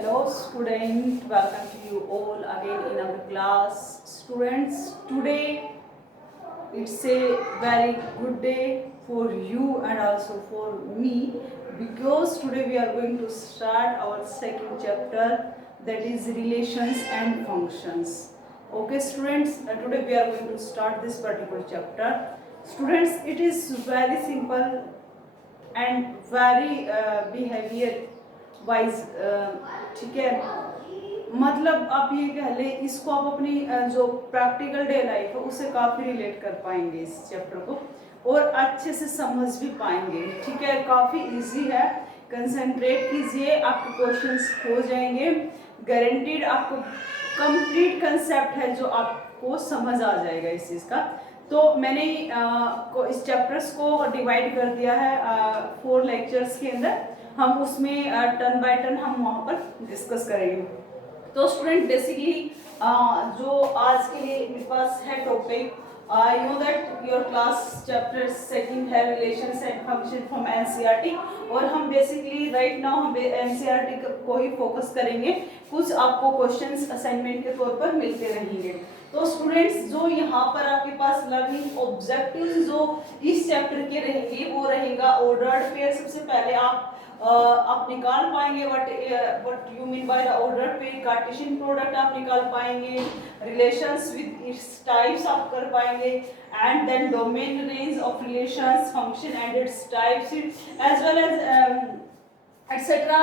Hello student, welcome to you all again in our class. Students, today it's a very good day for you and also for me because today we are going to start our second chapter, that is relations and functions. Okay students, today we are going to start this particular chapter. Students, it is very simple and very behavior wise, ठीक है। मतलब आप ये कह ले, इसको आप अपनी जो प्रैक्टिकल डे लाइफ है उससे काफ़ी रिलेट कर पाएंगे इस चैप्टर को, और अच्छे से समझ भी पाएंगे, ठीक है। काफ़ी इजी है, कंसंट्रेट कीजिए, आपके क्वेश्चंस हो जाएंगे गारंटीड। आपको कंप्लीट कंसेप्ट है जो आपको समझ आ जाएगा इस चीज़ का। तो मैंने इस चैप्टर्स को डिवाइड कर दिया है 4 लेक्चर्स के अंदर। हम उसमें टर्न बाय टर्न हम वहाँ पर डिस्कस करेंगे। तो स्टूडेंट बेसिकली जो आज के लिए मेरे पास है topic, I know that your class chapter second है relations and function from NCERT, और हम बेसिकली राइट नाउ हम एनसीईआरटी को ही फोकस करेंगे। कुछ आपको क्वेश्चंस असाइनमेंट के तौर पर मिलते रहेंगे। तो स्टूडेंट्स, जो यहाँ पर आपके पास लर्निंग ऑब्जेक्टिव्स जो इस चैप्टर के रहेंगे वो रहेगा ऑर्डर्ड पेयर। सबसे पहले आप निकाल पाएंगे what you mean by the ordered pair. Cartesian product आप निकाल पाएंगे, रिलेशंस विद इट्स टाइप्स आप कर पाएंगे, and then domain range of relations, function and its types as well as etcetera.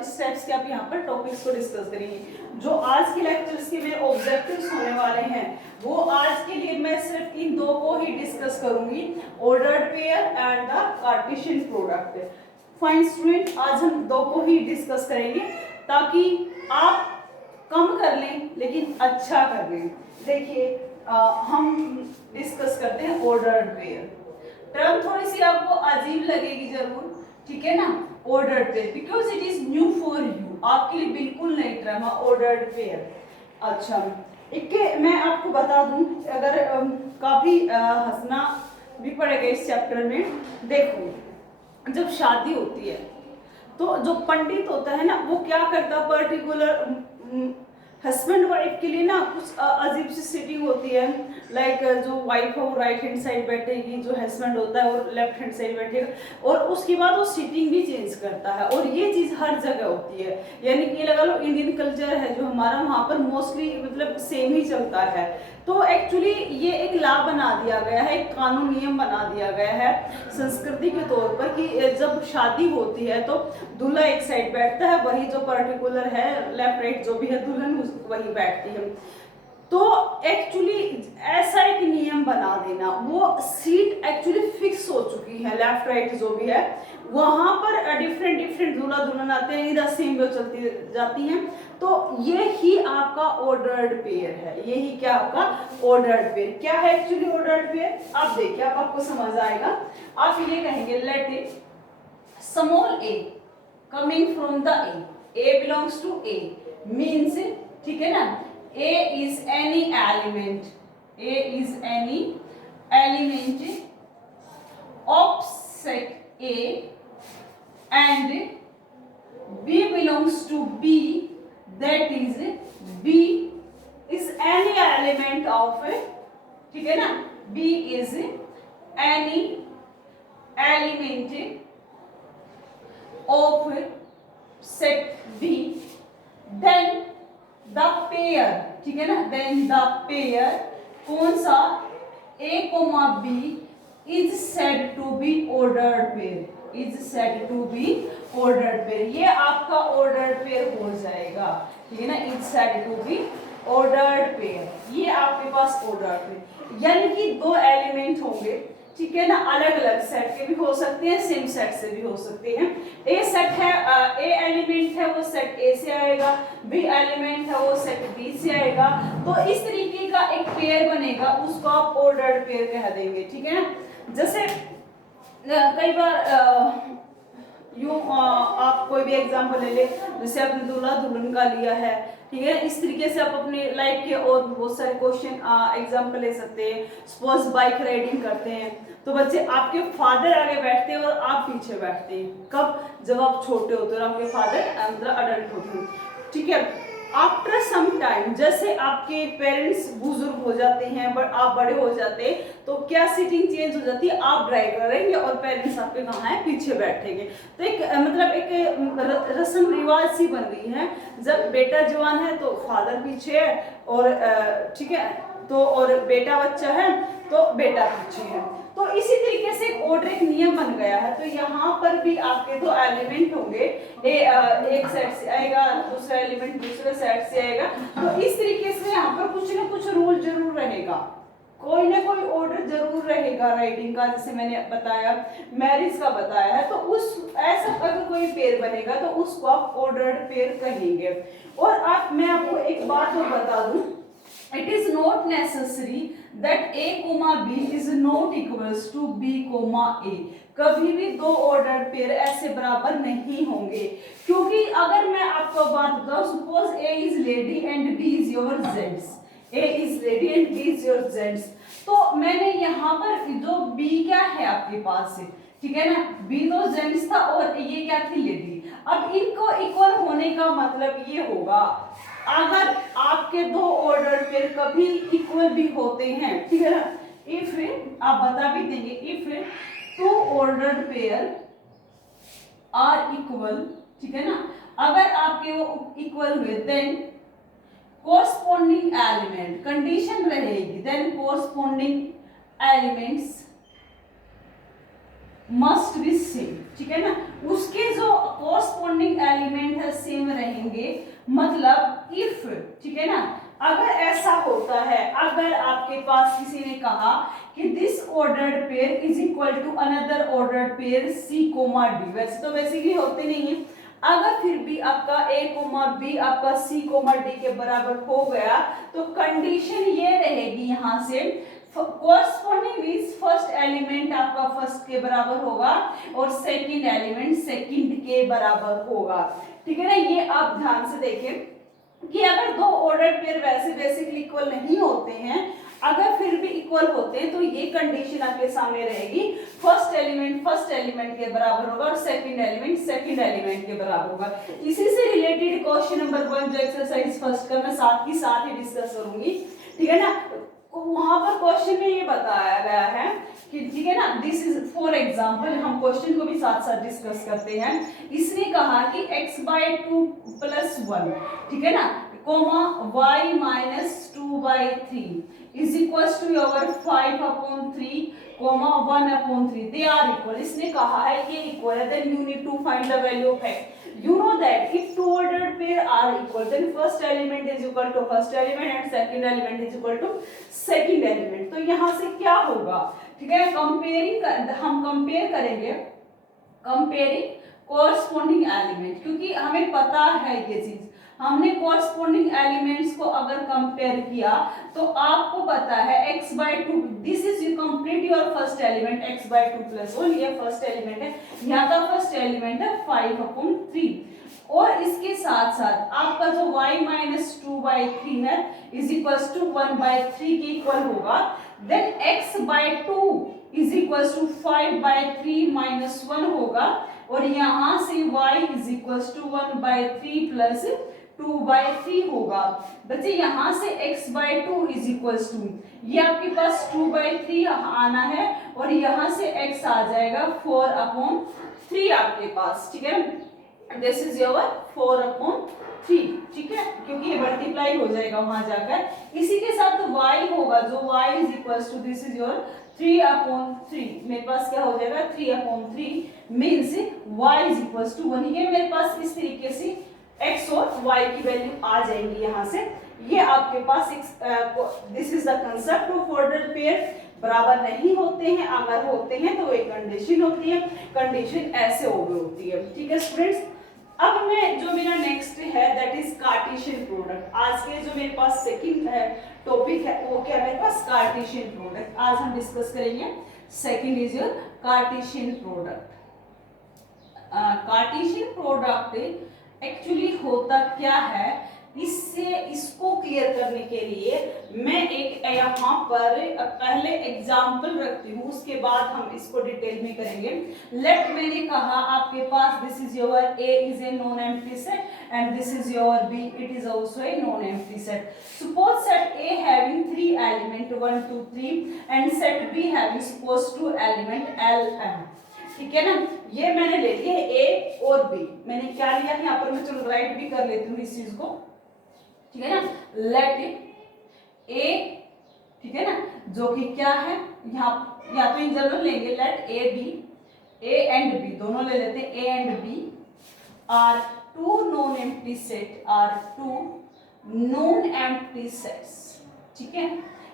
इस टाइप्स के आप यहाँ पर टॉपिक्स को डिस्कस करेंगे। जो आज के लेक्चर्स के मेरे ऑब्जेक्टिव्स होने वाले हैं वो आज के लिए मैं सिर्फ इन दो को ही डिस्कस करूंगी, ordered pair and the Cartesian product. Fine student, आज हम दो को ही डिस्कस करेंगे ताकि आप कम कर लें लेकिन अच्छा कर लें। देखिए हम डिस्कस करते हैं ऑर्डर्ड पेयर। टर्म थोड़ी सी आपको अजीब लगेगी जरूर, ठीक है ना, ordered pair, because it is new for you, आपके लिए बिल्कुल नई टर्म है ऑर्डर्ड पेयर। अच्छा, इसके मैं आपको बता दूं, अगर काफी हंसना भी पड़ेगा इस चैप्टर में। देखो, जब शादी होती है तो जो पंडित होता है ना वो क्या करता, पर्टिकुलर हस्बैंड वाइफ के लिए ना कुछ अजीब सी सिटिंग होती है। लाइक जो वाइफ है वो राइट हैंड साइड बैठेगी, जो हस्बैंड होता है वो लेफ्ट हैंड साइड बैठेगा, और उसके बाद वो सिटिंग भी चेंज करता है। और ये चीज़ हर जगह होती है, यानी कि लगा लो इंडियन कल्चर है जो हमारा, वहाँ पर मोस्टली मतलब सेम ही चलता है। तो एक्चुअली ये एक लॉ बना दिया गया है, एक कानून नियम बना दिया गया है संस्कृति के तौर पर कि जब शादी होती है तो दूल्हा एक साइड बैठता है, वही जो पर्टिकुलर है लेफ्ट राइट जो भी है दुल्हन वही बैठती है। तो एक्चुअली ऐसा एक नियम बना देना, वो सीट एक्चुअली फिक्स हो चुकी है, लेफ्ट राइट जो भी है वहां पर डिफरेंट दूल्हा दुल्हन आते हैं, इधर सेम वे चलती जाती हैं। तो ये ही आपका ऑर्डर्ड पेयर है, ये ही क्या आपका ऑर्डर्ड पेयर। क्या है एक्चुअली ऑर्डर्ड पेयर, आप देखिए, आपको समझ आएगा। आप ये कहेंगे let A small a coming from the A belongs to A, means, ठीक है ना, A is any element, A is any element of set A and B belongs to B, that is B is any element of, ठीक है ना, B is any element of set B, then the pair, ठीक है ना, then the pair कौन सा, A comma B is said to be ordered pair, is said to be ordered pair. ये आपका ऑर्डर्ड पेयर हो जाएगा, ठीक है ना, is said to be ordered pair. ये आपके पास ऑर्डर्ड पेयर, यानी कि दो एलिमेंट होंगे, ठीक है ना, अलग अलग सेट के भी हो सकते हैं, सेम सेट से भी हो सकते हैं। ए सेट है, ए एलिमेंट है वो सेट ए से आएगा, बी एलिमेंट है वो सेट बी से आएगा। तो इस तरीके का एक पेयर बनेगा, उसको आप ऑर्डर्ड पेयर कह देंगे, ठीक है ना। जैसे कई बार यूं आप कोई भी एग्जांपल ले ले, जैसे आपने दूल्हा दुल्हन का लिया है, ठीक है, इस तरीके से आप अपनी लाइफ के और बहुत सारे क्वेश्चन एग्जांपल ले सकते हैं। सपोज बाइक राइडिंग करते हैं तो बच्चे आपके फादर आगे बैठते हैं और आप पीछे बैठते हैं। कब, जब आप छोटे होते हो और आपके फादर मतलब अडल्ट होते हैं। ठीक है। आफ्टर सम टाइम, जैसे आपके पेरेंट्स बुजुर्ग हो जाते हैं, आप बड़े हो जाते हैं, तो क्या सीटिंग चेंज हो जाती है, आप ड्राइव करेंगे और पेरेंट्स आपके कहाँ है, पीछे बैठेंगे। तो एक मतलब एक रस्म रिवाज सी बन गई है, जब बेटा जवान है तो फादर पीछे है, और ठीक है, तो और बेटा बच्चा है तो बेटा पीछे है। तो इसी तरीके से एक ऑर्डर, एक नियम बन गया है। तो यहाँ पर भी आपके दो एलिमेंट होंगे, एक साइड से आएगा, दूसरा एलिमेंट दूसरे साइड से आएगा। तो इस तरीके से यहाँ पर कुछ ना कुछ रूल जरूर रहेगा, कोई ना कोई ऑर्डर जरूर रहेगा राइटिंग का। जैसे मैंने बताया, मैरिज का बताया है, तो उस ऐसा अगर कोई पेयर बनेगा तो उसको आप ऑर्डर्ड पेयर कहेंगे। और मैं आपको एक बात और बता दूं, it is not necessary that a comma b is not equals to b comma a। कभी भी दो ऑर्डर पेयर ऐसे बराबर नहीं होंगे, क्योंकि अगर मैं आपको बात बताऊं, suppose a is lady and b is your gents, a is lady and b is your gents, तो मैंने यहाँ पर जो b क्या है आपके पास से, ठीक है ना, b तो जेंट्स था और ये क्या थी, लेडी। अब इनको इक्वल होने का मतलब ये होगा, अगर आपके दो ऑर्डर पेयर कभी इक्वल भी होते हैं, ठीक है ना, इफ आप बता भी देंगे, if two order pair are equal, ठीक है ना, अगर आपके वो इक्वल हुए, देन कोरस्पॉन्डिंग एलिमेंट, कंडीशन रहेगी, then corresponding elements must be same, ठीक है ना, उसके जो कोरस्पॉन्डिंग एलिमेंट है सेम रहेंगे। मतलब इफ, ठीक है ना, अगर ऐसा होता है, अगर आपके पास किसी ने कहा कि this ordered pair is equal to another ordered pair C comma D, वैसे तो बेसिकली होते नहीं है, अगर फिर भी आपका a कोमा b आपका c कोमा d के बराबर हो गया, तो कंडीशन ये रहेगी यहाँ से, कोरस्पॉन्डिंग मींस फर्स्ट एलिमेंट आपका फर्स्ट के बराबर होगा और सेकंड एलिमेंट सेकंड के बराबर होगा, ठीक है ना। ये आप ध्यान से देखें कि अगर दो ऑर्डर पेयर वैसे बेसिकली इक्वल नहीं होते हैं, अगर फिर भी इक्वल होते हैं, तो ये कंडीशन आपके सामने रहेगी, फर्स्ट एलिमेंट के बराबर होगा और सेकंड एलिमेंट के बराबर होगा। इसी से रिलेटेड क्वेश्चन नंबर 1 जो एक्सरसाइज फर्स्ट का मैं साथ ही डिस्कस करूंगी, ठीक है ना। वहां पर क्वेश्चन में ये बताया गया है कि, ठीक है ना, दिस इज फॉर एग्जांपल, हम क्वेश्चन को भी साथ साथ डिस्कस करते हैं। इसने कहा कि x/2 + 1, ठीक है ना, comma y-2/3 is equals to your 5/3 comma 1/3, they are equal. इसने कहा है ये इक्वल है, then you need to find the value of x। You know that if two ordered pair are equal, then first element is equal to first element and second element is equal to second element। तो यहाँ से क्या होगा, ठीक है, हम compare करेंगे, comparing corresponding element, क्योंकि हमें पता है ये चीज, हमने कोरस्पॉन्डिंग एलिमेंट्स को अगर कंपेयर किया तो आपको पता है x/2, this is you complete your first element, x/2 + 1, ये फर्स्ट एलिमेंट है, यहाँ का फर्स्ट एलिमेंट है 5/3, और इसके साथ साथ आपका जो y-2/3 है इज इक्वल्स टू 1/3 के इक्वल होगा, then x/2 is equals to 5/3 - 1 होगा, और यहाँ से y इज इक्वल्स टू 1/3 + 2/3 होगा। बच्चे यहाँ से x/2 इज इक्वल्स टू, ये आपके पास 2/3 आना है, और यहाँ से x आ जाएगा 4/3 आपके पास, ठीक है, दिस इज योर 4/3, ठीक है, क्योंकि ये मल्टीप्लाई हो जाएगा वहां जाकर। इसी के साथ y होगा, जो y is equals to, this is your 3/3, मेरे पास क्या हो जाएगा 3/3 means y is equals to 1। ये मेरे पास इस तरीके से x और y की वैल्यू आ जाएंगी यहाँ से। ये आपके पास this is the concept of order pair. बराबर नहीं होते हैं, अगर होते हैं तो एक कंडीशन होती है, कंडीशन ऐसे होती है, ठीक है स्टूडेंट्स। अब मैं जो मेरा नेक्स्ट है दैट इज कार्टेशियन प्रोडक्ट। आज के जो मेरे पास सेकंड है टॉपिक है वो क्या है मेरे पास, कार्टेशियन प्रोडक्ट। आज हम डिस्कस करेंगे, second is your Cartesian product. Cartesian product actually होता क्या है इसको क्लियर करने के लिए मैं एक यहाँ पर पहले एग्जाम्पल रखती हूँ, उसके बाद हम इसको डिटेल में करेंगे। लेट मैंने कहा आपके पास this is your A is a non empty set and this is your B it is also a non empty set. Suppose set A having 3 element 1 2 3 and set B having suppose 2 element L M. ठीक है ना, ये मैंने ले लिया है ए और B. मैंने क्या लिया है यहाँ पर, मैं चलो राइट भी कर लेती हूँ इस चीज को। ठीक है ना, लेट ए, ठीक है ना, जो कि क्या है यहाँ, या तो इन जनरल लेंगे let A B, A and B दोनों ले लेते हैं, A and B are two non empty set, are two non empty sets. ठीक है,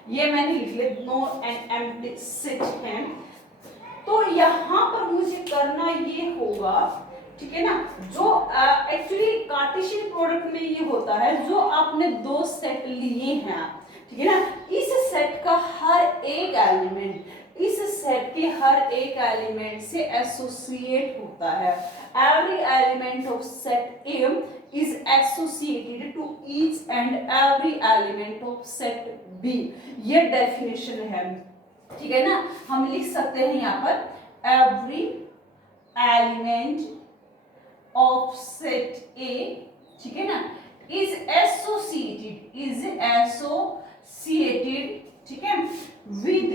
ये मैंने लिख लिया नॉन एंड एम्प्टी सेट है। तो यहाँ पर मुझे करना ये होगा, ठीक है ना, जो एक्चुअली कार्टेशियन प्रोडक्ट में ये होता है, जो आपने दो सेट लिए हैं, ठीक है ना, इस सेट का हर एक एलिमेंट इस सेट के हर एक एलिमेंट से एसोसिएट होता है। Every element of set A is associated to each and every element of set B। ये डेफिनेशन है, ठीक है ना। हम लिख सकते हैं यहाँ पर every element of set A, ठीक है ना, is associated, ठीक है, with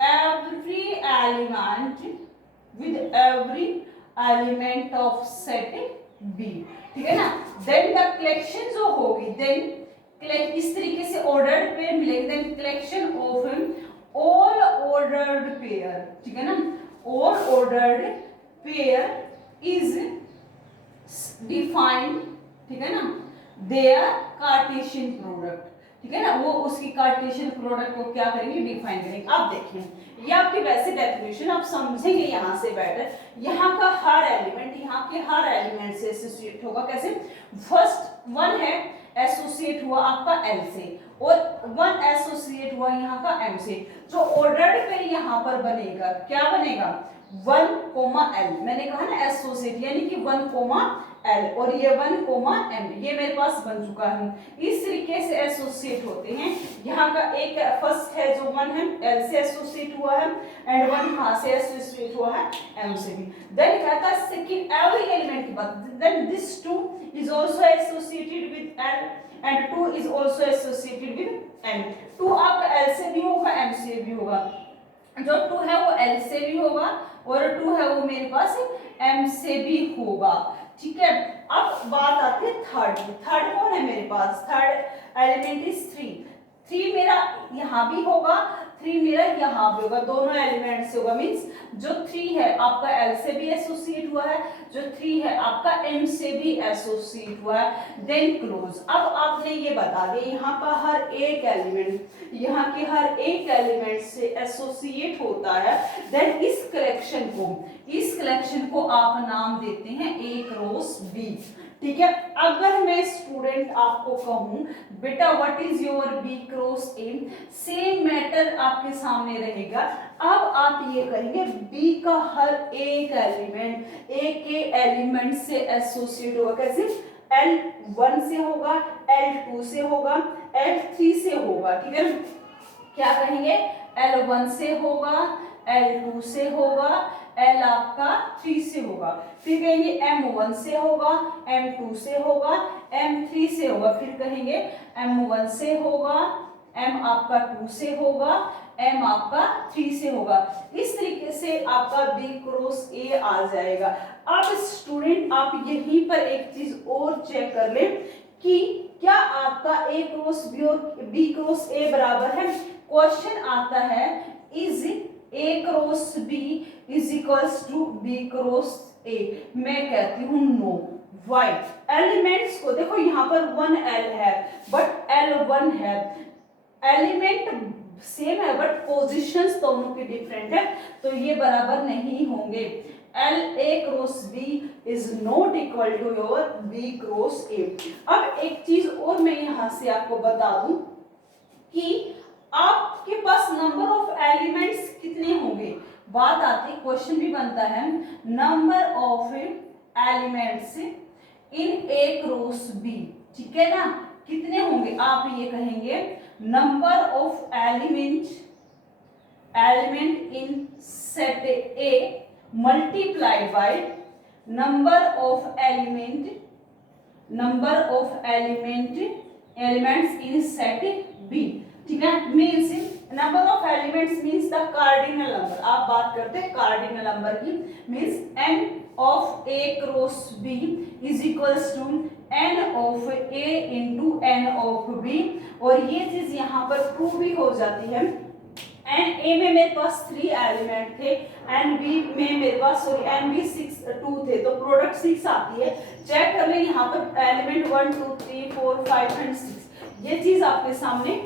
every element of set B, ठीक है ना। देन द कलेक्शन जो होगी, देन इस तरीके से ऑर्डर्ड पेयर मिलेगी, then collection of all ordered pair, ठीक है ना, all ordered pair is defined, ठीक है ना, देयर कार्टेशियन प्रोडक्ट, ठीक है ना, वो उसकी कार्टेशियन प्रोडक्ट को क्या करेंगे, डिफाइन करेंगे। अब देखिए ये आपकी वैसे डेफिनेशन आप समझेंगे यहाँ से बेटर। यहाँ का हर एलिमेंट यहाँ के हर एलिमेंट से एसोसिएट होगा, कैसे, फर्स्ट वन है एसोसिएट हुआ आपका एल से और वन एसोसिएट हुआ यहाँ का एम से। जो ऑर्डर्ड पे यहाँ पर बनेगा, क्या बनेगा, 1 कोमा एल। मैंने कहा ना एसोसिएट यानी कि 1 कोमा एल और ये 1 कोमा एम, ये मेरे पास बन चुका है। इस तरीके से एसोसिएट होते हैं। यहाँ का एक फर्स्ट है जो 1 है एल से एसोसिएट हुआ है एंड 1 यहाँ से एसोसिएट हुआ है एम से भी। देन कहता है सेकंड एवरी एलिमेंट की बात, then this 2 is also associated with L and 2 is also associated with M. 2 आपका एल से भी होगा एम से भी होगा, जो 2 है वो एल से भी होगा और 2 है वो मेरे पास एम से भी होगा, ठीक है। अब बात आती है थर्ड की। थर्ड कौन है मेरे पास, थर्ड एलिमेंट इज 3 मेरा यहाँ भी होगा, 3 मेरा यहाँ भी होगा, दोनों एलिमेंट से होगा। मींस जो 3 है आपका एल से भी एसोसिएट हुआ है, जो 3 है आपका एम से भी एसोसिएट हुआ है। Then close. अब आपने ये बता दिया यहाँ का हर एक एलिमेंट यहाँ के हर एक एलिमेंट से एसोसिएट होता है। देन इस कलेक्शन को आप नाम देते हैं ए क्रॉस बी, ठीक है। अगर मैं स्टूडेंट आपको कहूं बेटा what is your B cross A, same matter आपके सामने रहेगा। अब आप ये करेंगे बी का हर एक एलिमेंट ए के एलिमेंट से एसोसिएट होगा, कैसे, L1 से होगा, L2 से होगा, L3 से होगा, ठीक है। क्या कहेंगे, L1 से होगा, L2 से होगा, L आपका 3 से होगा, फिर कहेंगे M1 से होगा, M2 से होगा, M3 से होगा, फिर कहेंगे M1 से होगा, M आपका 2 से होगा, M आपका 3 से होगा। इस तरीके से आपका B क्रॉस A आ जाएगा। अब स्टूडेंट आप यहीं पर एक चीज और चेक कर लें कि क्या आपका A क्रॉस B और B क्रॉस A बराबर है। क्वेश्चन आता है is A cross B is equals to B cross A। मैं कहती हूँ नो। वाई? एलिमेंट्स को देखो, यहाँ पर 1L है बट L1 है, एलिमेंट सेम है बट पोजीशंस दोनों की डिफरेंट है, तो ये बराबर नहीं होंगे। A cross B is not equal to your B cross A। अब एक चीज और मैं यहाँ से आपको बता दूं कि आपके पास नंबर ऑफ एलिमेंट्स कितने होंगे। बात आती है, क्वेश्चन भी बनता है, number of elements in A cross B, ठीक है ना, कितने होंगे आप ये कहेंगे number of element in set A multiplied by number of elements in set B. ठीक है, means number of elements means the cardinal number, आप बात करते हैं कार्डिनल नंबर की, means n of a cross b is equals to n of a into n of b। और ये चीज यहाँ पर प्रूव भी हो जाती है। एंड ए में मेरे पास 3 एलिमेंट थे, एंड बी में मेरे पास एंड बी 2 थे, तो प्रोडक्ट 6 आती है। चेक कर ले यहाँ पर एलिमेंट 1 2 3 4 5 एंड 6, ये चीज आपके सामने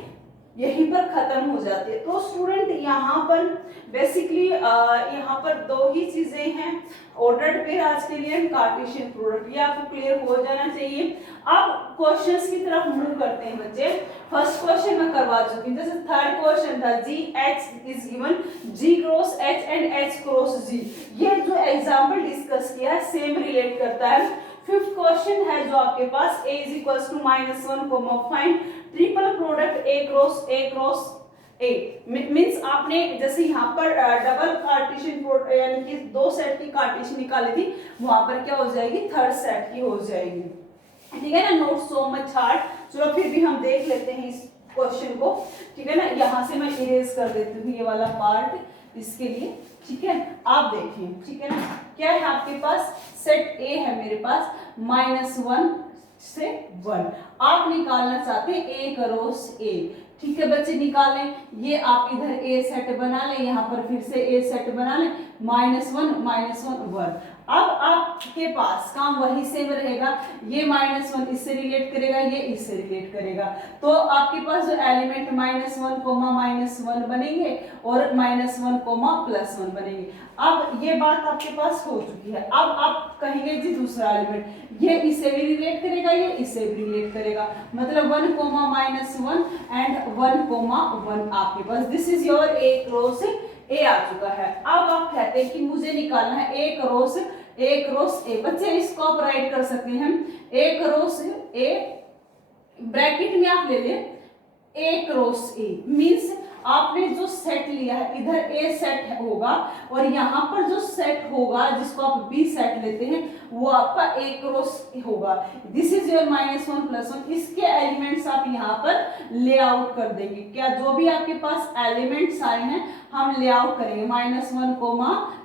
यहीं पर खत्म हो जाती है। तो स्टूडेंट यहाँ पर बेसिकली यहाँ पर 2 ही चीजें हैं, ऑर्डर्ड पेयर आज के लिए, कार्टेशियन प्रोडक्ट, ये आपको क्लियर हो जाना चाहिए। अब क्वेश्चंस की तरफ मूव करते हैं बच्चे। फर्स्ट क्वेश्चन मैं करवा चुकी हूँ, जैसे थर्ड क्वेश्चन था G H is given G cross H and H cross G, ये जो एग्जाम्पल डिस्कस किया है सेम रिलेट करता है। फिफ्थ क्वेश्चन है जो आपके पास a is equals to -1, find triple product a cross a। Means आपने जैसे यहाँ पर डबल कार्टेशियन यानी कि 2 सेट की कार्टेशियन निकाली थी, वहां पर क्या हो जाएगी, थर्ड सेट की हो जाएगी। ठीक है ना, नॉट सो मच हार्ड। चलो फिर भी हम देख लेते हैं इस क्वेश्चन को। ठीक है ना, यहाँ से मैं इरेज कर देती हूँ ये वाला पार्ट इसके लिए। ठीक है, आप देखिए। ठीक है ना, क्या है आपके पास, सेट ए है मेरे पास -1 से 1, आप निकालना चाहते हैं ए क्रॉस ए। ठीक है बच्चे, निकालें। ये आप इधर ए सेट बना लें, यहाँ पर फिर से ए सेट बना लें, -1 1। अब आपके पास काम वही सेम रहेगा, ये -1 इससे रिलेट करेगा, ये इससे रिलेट करेगा, तो आपके पास जो एलिमेंट -1, -1 बनेंगे और -1, +1 बनेंगे। अब ये बात आपके पास हो चुकी है। अब आप कहेंगे जी दूसरा एलिमेंट, ये इससे भी रिलेट करेगा, ये इससे भी रिलेट करेगा, मतलब 1, -1 एंड 1, 1 आपके पास। This is your A cross A आ चुका है। अब आप कहते हैं कि मुझे निकालना है ए क्रॉस ए। बच्चे इसको आप राइट कर सकते हैं, ए क्रॉस ए, ब्रैकेट में आप ले लें ए क्रॉस ए, मीन्स आपने जो सेट लिया है इधर ए सेट होगा और यहाँ पर जो सेट होगा जिसको आप बी सेट लेते हैं वो आपका ए क्रॉस होगा। This is your -1 +1। इसके एलिमेंट्स आप यहाँ पर ले आउट कर देंगे। क्या जो भी आपके पास एलिमेंट्स आए हैं हम ले आउट करेंगे, -1,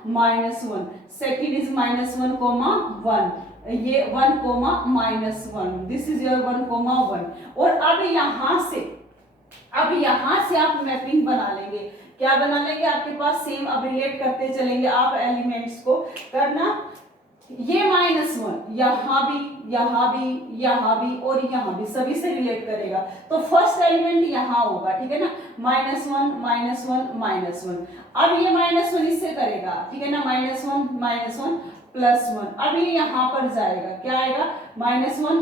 -1। सेकेंड इज -1, 1, ये 1, -1। This is your 1, 1। और अब यहाँ से आप मैपिंग बना लेंगे। क्या बना लेंगे, आपके पास सेम अब रिलेट करते चलेंगे आप एलिमेंट्स को करना। ये -1 यहाँ भी और यहाँ भी सभी से रिलेट करेगा, तो फर्स्ट एलिमेंट यहाँ होगा। ठीक है ना, -1 अब ये -1 इससे करेगा। ठीक है ना, -1 +1। अब ये यहाँ पर जाएगा, क्या आएगा, -1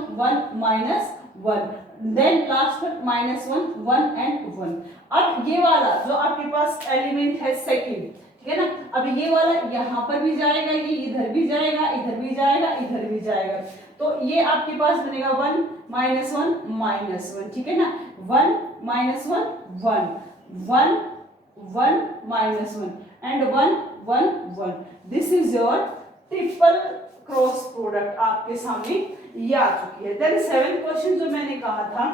1 देन लास्ट में -1 1 एंड 1। अब ये वाला जो आपके पास एलिमेंट है सेकंड, ठीक है ना, अब ये वाला यहाँ पर भी जाएगा, ये इधर भी जाएगा, इधर भी जाएगा, इधर भी जाएगा, तो ये आपके पास बनेगा 1 -1 ठीक है ना, 1 -1 1 1 1 -1 and 1 1 1। This is your triple cross product आपके सामने ये आ चुकी है। देन 7th क्वेश्चन जो मैंने कहा था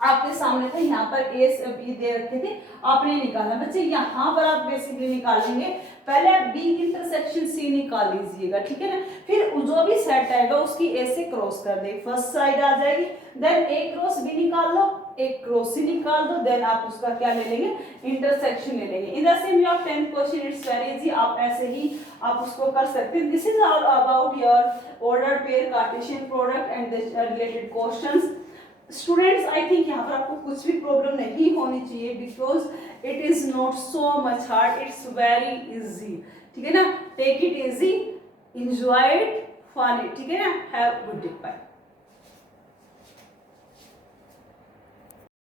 आपके सामने था, यहाँ पर ए से बी दे रखे थे, आपने निकालना। बच्चे यहाँ पर आप बेसिकली निकालेंगे, पहले आप बी इंटरसेक्शन सी निकाल लीजिएगा। ठीक है ना, फिर जो भी सेट आएगा उसकी ए से क्रॉस कर दे, फर्स्ट साइड आ जाएगी, देन ए क्रॉस बी निकाल लो, एक क्रॉस सी निकाल दो, देन आप उसका क्या ले लेंगे, इंटरसेक्शन ले लेंगे। In the same way of 10th question it's very easy, आप ऐसे ही आप उसको कर सकते हैं। This is all about your order pair, Cartesian product and the related questions. Students I think यहाँ पर आपको कुछ भी प्रॉब्लम नहीं होनी चाहिए, because it is not so much hard, it's very easy. ठीक है ना, take it easy, enjoy it, fun it. ठीक है ना, हैव गुड डे, बाय।